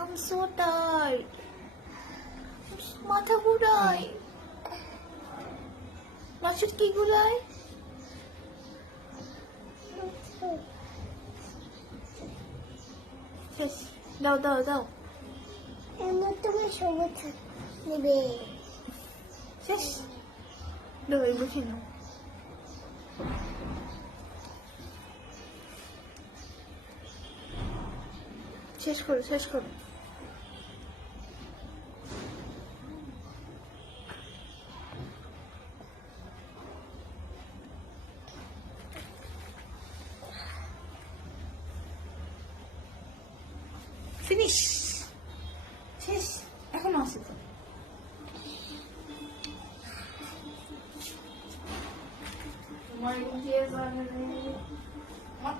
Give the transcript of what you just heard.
I'm so tired. মাথা ঘুরায়। মাছের কি ঘুরায়? দাও দাও দাও। তুমি সবুজ নেবে। শেষ দাও বুঝে নাও। শেষ করো শেষ করো। ফিনিশ শেষ। এখনও আছে তো। তোমার উঠিয়ে যাবে আমার